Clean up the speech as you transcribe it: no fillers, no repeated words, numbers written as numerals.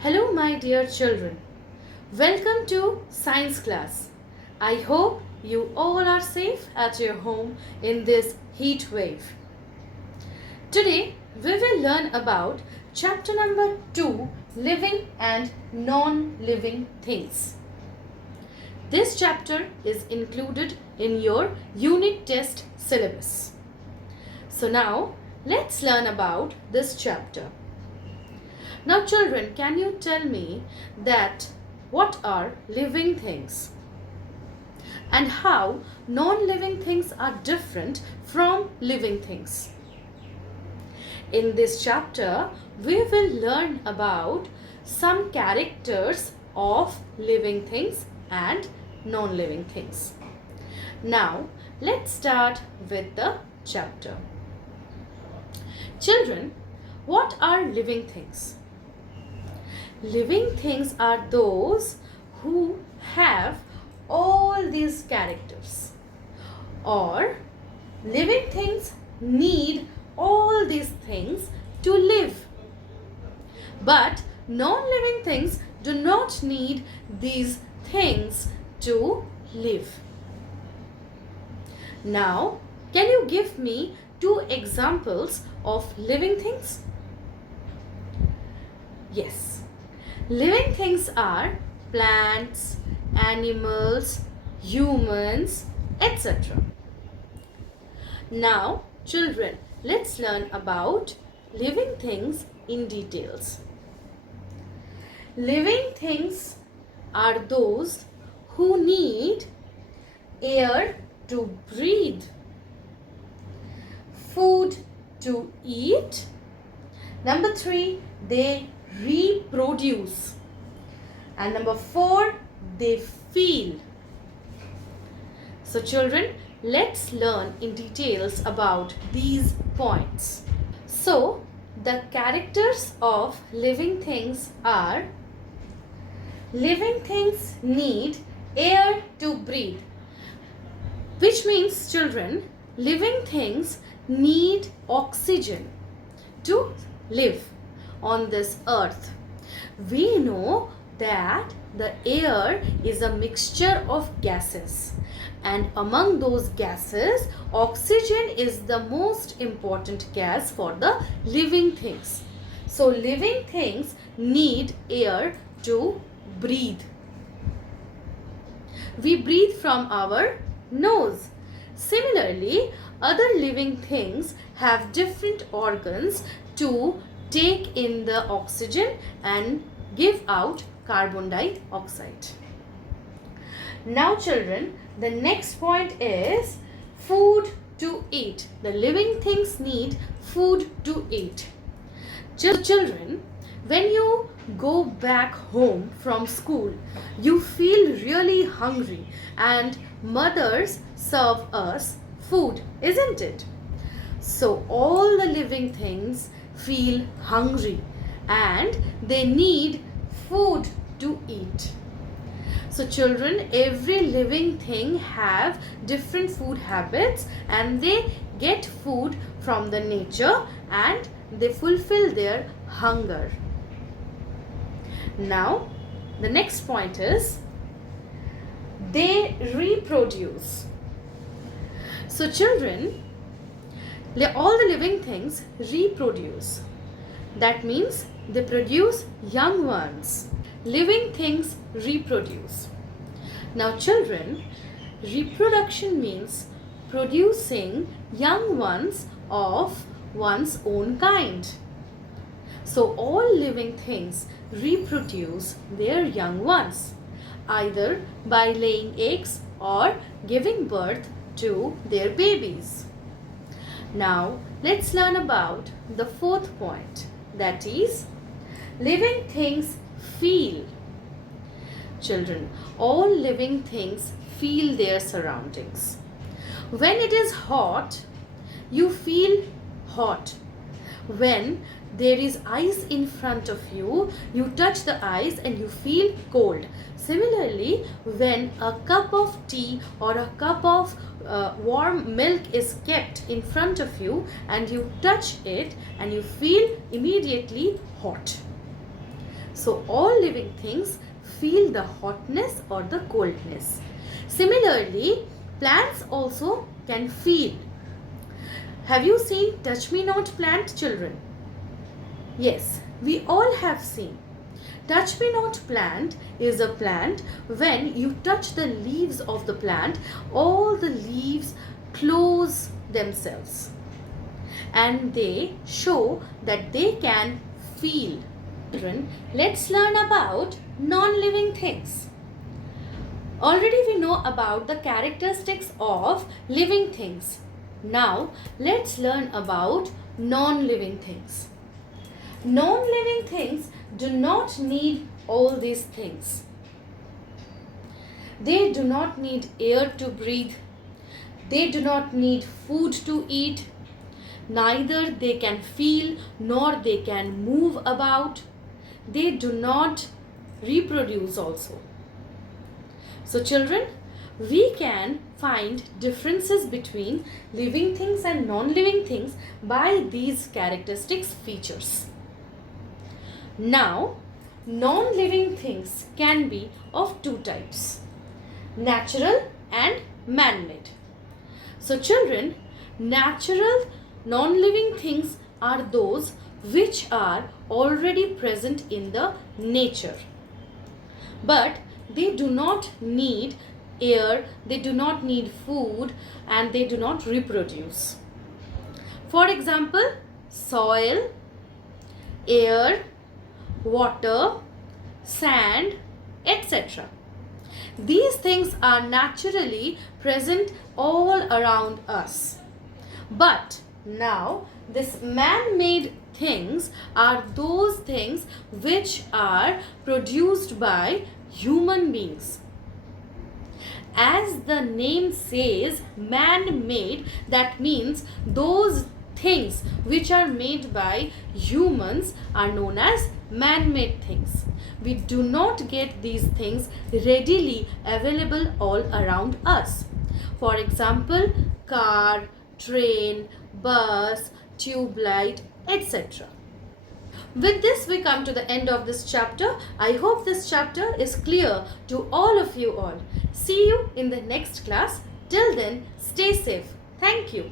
Hello, my dear children. Welcome to science class. I hope you all are safe at your home in this heat wave. Today, we will learn about chapter number 2, living and non-living things. This chapter is included in your unit test syllabus. So now, let's learn about this chapter. Now children, can you tell me that what are living things and how non-living things are different from living things? In this chapter, we will learn about some characters of living things and non-living things. Now, let's start with the chapter. Children, what are living things? Living things are those who have all these characters, or living things need all these things to live. But non-living things do not need these things to live. Now, can you give me 2 examples of living things? Yes. Living things are plants, animals, humans, etc. Now, children, let's learn about living things in details. Living things are those who need air to breathe, food to eat. Number 3, they reproduce. And number 4, they feel. So children, let's learn in details about these points. So the characters of living things are: living things need air to breathe, which means children, living things need oxygen to live on this earth. We know that the air is a mixture of gases, and among those gases, oxygen is the most important gas for the living things. So living things need air to breathe. We breathe from our nose. Similarly, other living things have different organs to take in the oxygen and give out carbon dioxide. Now children, the next point is food to eat. The living things need food to eat. Children, when you go back home from school, you feel really hungry and mothers serve us food, isn't it? So all the living things feel hungry and they need food to eat. So children, every living thing have different food habits and they get food from the nature and they fulfill their hunger. Now, the next point is they reproduce. So children, all the living things reproduce. That means they produce young ones. Living things reproduce. Now children, reproduction means producing young ones of one's own kind. So all living things reproduce their young ones, either by laying eggs or giving birth to their babies. Now, let's learn about the 4th point, that is, living things feel. Children, all living things feel their surroundings. When it is hot, you feel hot. When there is ice in front of you, you touch the ice and you feel cold. Similarly, when a cup of tea or a cup of warm milk is kept in front of you and you touch it and you feel immediately hot. So all living things feel the hotness or the coldness. Similarly, plants also can feel. Have you seen Touch Me Not plant, children? Yes, we all have seen. Touch Me Not plant is a plant when you touch the leaves of the plant, all the leaves close themselves and they show that they can feel. Children, let's learn about non-living things. Already we know about the characteristics of living things. Now let's learn about non-living things. Non-living things do not need all these things. They do not need air to breathe. They do not need food to eat. Neither they can feel nor they can move about. They do not reproduce also. So children, we can find differences between living things and non-living things by these characteristics features. Now, non-living things can be of two types, natural and man-made. So children, natural non-living things are those which are already present in the nature. But they do not need air, they do not need food, and they do not reproduce. For example, soil, air, water, sand, etc. These things are naturally present all around us. But now this man-made things are those things which are produced by human beings. As the name says, man-made, that means those things which are made by humans are known as man-made things. We do not get these things readily available all around us. For example, car, train, bus, tube light, etc. With this we come to the end of this chapter. I hope this chapter is clear to all of you all. See you in the next class. Till then, stay safe. Thank you.